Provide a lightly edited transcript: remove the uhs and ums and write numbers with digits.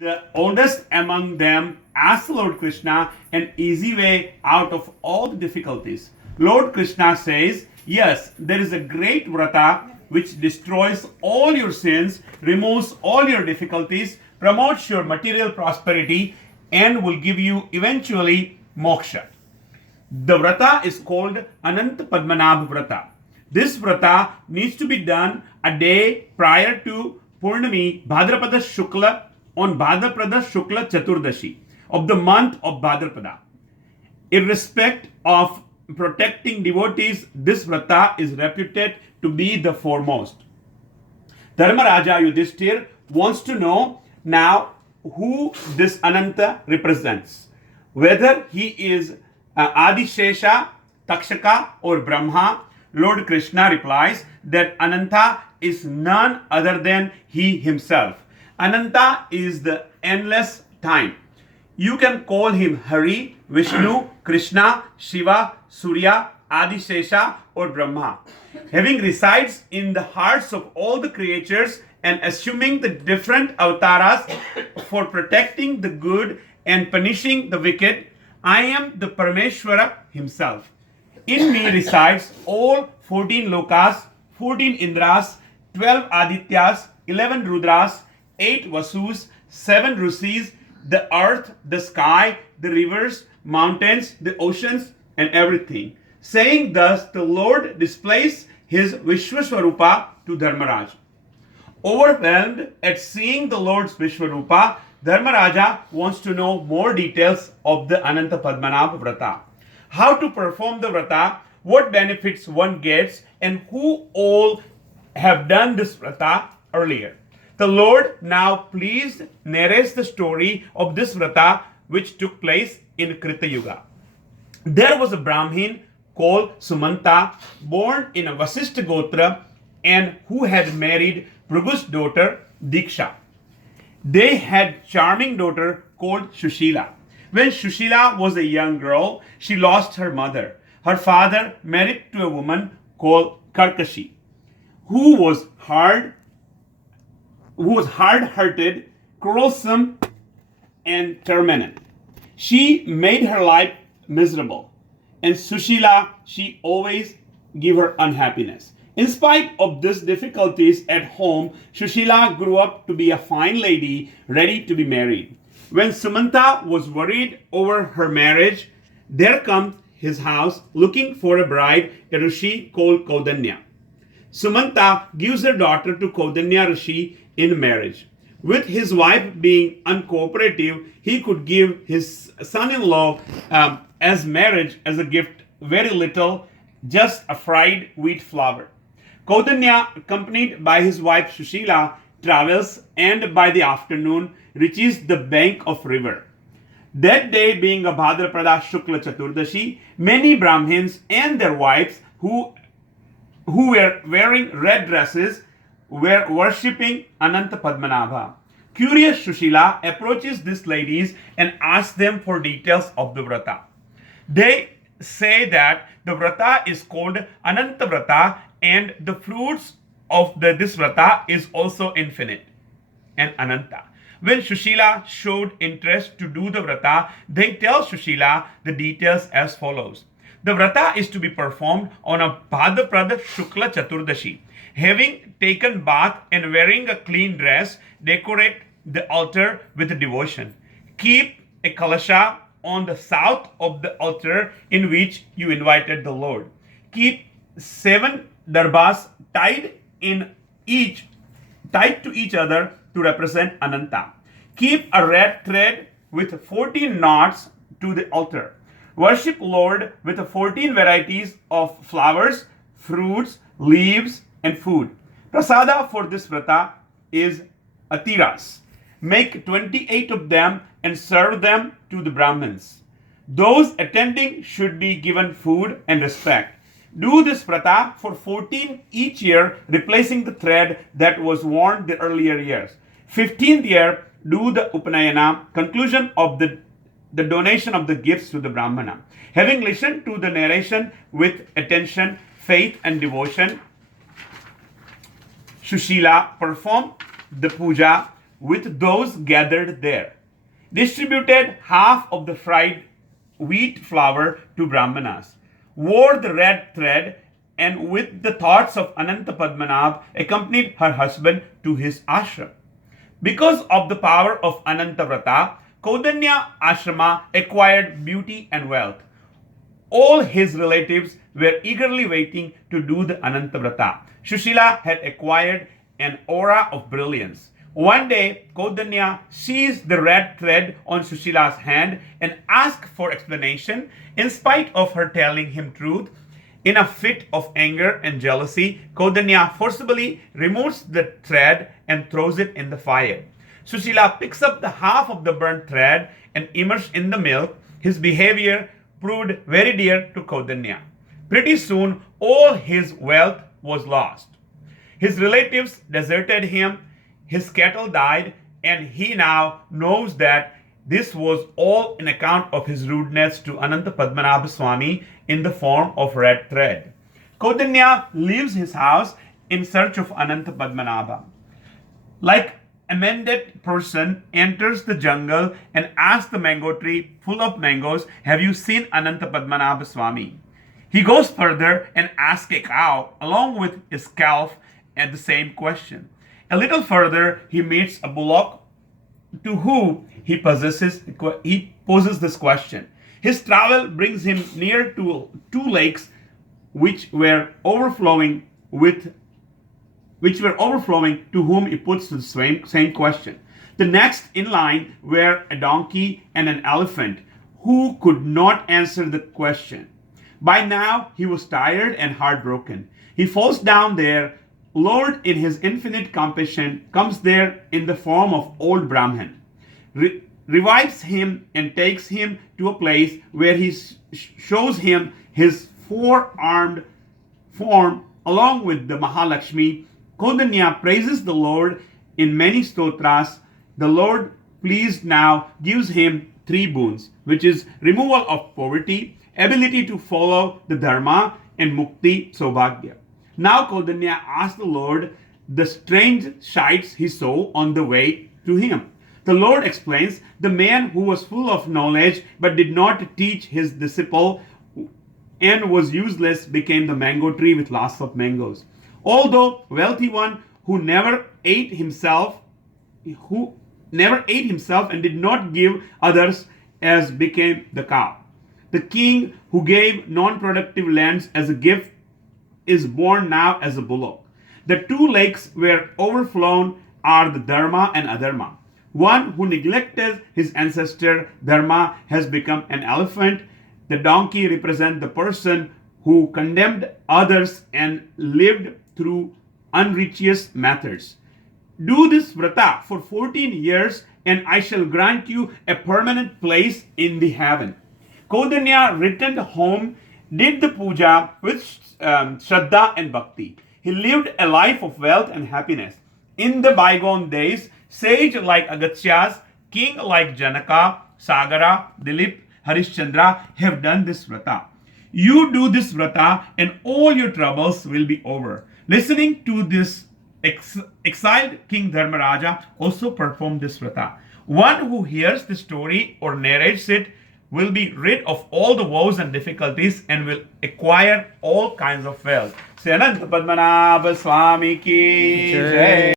The oldest among them asked Lord Krishna an easy way out of all the difficulties. Lord Krishna says, yes, there is a great vrata which destroys all your sins, removes all your difficulties, promotes your material prosperity, and will give you eventually moksha. The vrata is called Ananthapadmanabhaswami. This vrata needs to be done a day prior to Purnami Bhadrapada Shukla on Bhadrapada Shukla Chaturdashi of the month of Bhadrapada. In respect of protecting devotees, this vrata is reputed to be the foremost. Dharmaraja Yudhishthir wants to know now who this Ananta represents. Whether he is Adishesha, Takshaka, or Brahma. Lord Krishna replies that Ananta is none other than he himself. Ananta is the endless time. You can call him Hari, Vishnu, Krishna, Shiva, Surya, Adishesha, or Brahma. Having resides in the hearts of all the creatures and assuming the different avatars for protecting the good and punishing the wicked, I am the Parameshwara himself. In me resides all 14 lokas, 14 Indras, 12 Adityas, 11 Rudras, 8 Vasus, 7 Rishis, the earth, the sky, the rivers, mountains, the oceans, and everything. Saying thus, the Lord displays his Vishwaswarupa to Dharmaraj. Overwhelmed at seeing the Lord's Vishwarupa, Dharmaraja wants to know more details of the Ananthapadmanabha vrata. How to perform the vrata, what benefits one gets, and who all have done this vrata earlier. The Lord, now pleased, narrates the story of this vrata which took place in Krita Yuga. There was a Brahmin called Sumanta, born in a Vasishtha Gotra, and who had married Bhrugu's daughter Diksha. They had charming daughter called Shushila. When Shushila was a young girl, she lost her mother. Her father married to a woman called Karkashi, who was hard-hearted, quarrelsome, and terminant. She made her life miserable, and Sushila, she always gave her unhappiness. In spite of these difficulties at home, Sushila grew up to be a fine lady ready to be married. When Sumanta was worried over her marriage, there comes his house looking for a bride, a Rishi called Kaudanya. Sumanta gives her daughter to Kaudanya Rishi in marriage. With his wife being uncooperative, he could give his son-in-law as marriage as a gift very little, just a fried wheat flour. Kaudanya, accompanied by his wife Sushila, travels and by the afternoon reaches the bank of river. That day being a Bhadrapada Shukla Chaturdashi, many Brahmins and their wives who were wearing red dresses were worshipping Ananthapadmanabha. Curious Sushila approaches these ladies and asks them for details of the vrata. They say that the vrata is called Ananta vrata and the fruits of this vrata is also infinite and Ananta. When Sushila showed interest to do the vrata, they tell Sushila the details as follows. The vrata is to be performed on a Bhadrapada Shukla Chaturdashi. Having taken bath and wearing a clean dress, decorate the altar with devotion. Keep a kalasha on the south of the altar in which you invited the Lord. Keep 7 darbas tied to each other to represent Ananta. Keep a red thread with 14 knots to the altar. Worship Lord with 14 varieties of flowers, fruits, leaves, and food. Prasada for this vrata is atiras. Make 28 of them and serve them to the Brahmins. Those attending should be given food and respect. Do this vrata for 14 each year, replacing the thread that was worn the earlier years. 15th year, do the Upanayana, conclusion of the donation of the gifts to the Brahmana. Having listened to the narration with attention, faith, and devotion, Sushila performed the puja with those gathered there, distributed half of the fried wheat flour to Brahmanas, wore the red thread, and with the thoughts of Ananthapadmanabh accompanied her husband to his ashram. Because of the power of Anantavrata, Kaudanya Ashrama acquired beauty and wealth. All his relatives were eagerly waiting to do the Anantavrata. Shushila had acquired an aura of brilliance. One day, Kaudanya seized the red thread on Sushila's hand and asked for explanation, in spite of her telling him truth. In a fit of anger and jealousy, Kaudanya forcibly removes the thread and throws it in the fire. Sushila picks up the half of the burnt thread and immerses in the milk. His behavior proved very dear to Kaudanya. Pretty soon, all his wealth was lost. His relatives deserted him, his cattle died, and he now knows that this was all in account of his rudeness to Ananthapadmanabhaswami in the form of red thread. Kaudanya leaves his house in search of Ananthapadmanabha. Like a mended person enters the jungle and asks the mango tree full of mangoes, "Have you seen Ananthapadmanabhaswami?" He goes further and asks a cow along with his calf at the same question. A little further, he meets a bullock to whom he poses this question. His travel brings him near to two lakes which were overflowing, to whom he puts the same question. The next in line were a donkey and an elephant who could not answer the question. By now he was tired and heartbroken. He falls down there. Lord, in his infinite compassion, comes there in the form of old Brahman, revives him and takes him to a place where he shows him his four-armed form along with the Mahalakshmi. Kaudanya praises the Lord in many stotras. The Lord, pleased now, gives him three boons, which is removal of poverty, ability to follow the Dharma, and Mukti Saubhagya. Now Kaudanya asks the Lord the strange sights he saw on the way to him. The Lord explains, the man who was full of knowledge but did not teach his disciple and was useless became the mango tree with lots of mangoes. Although wealthy one who never ate himself and did not give others as became the cow. The king who gave non-productive lands as a gift is born now as a bullock. The two lakes were overflown are the Dharma and Adharma. One who neglected his ancestor Dharma has become an elephant. The donkey represents the person who condemned others and lived through unrighteous methods. Do this vrata for 14 years and I shall grant you a permanent place in the heaven. Kaudanya returned home, did the puja with Shraddha and Bhakti. He lived a life of wealth and happiness. In the bygone days, sage like Agatsyas, king like Janaka, Sagara, Dilip, Harishchandra have done this vrata. You do this vrata and all your troubles will be over. Listening to this, exiled King Dharmaraja also performed this vrata. One who hears the story or narrates it will be rid of all the woes and difficulties and will acquire all kinds of wealth. Say Ananthapadmanabhaswami ki jai.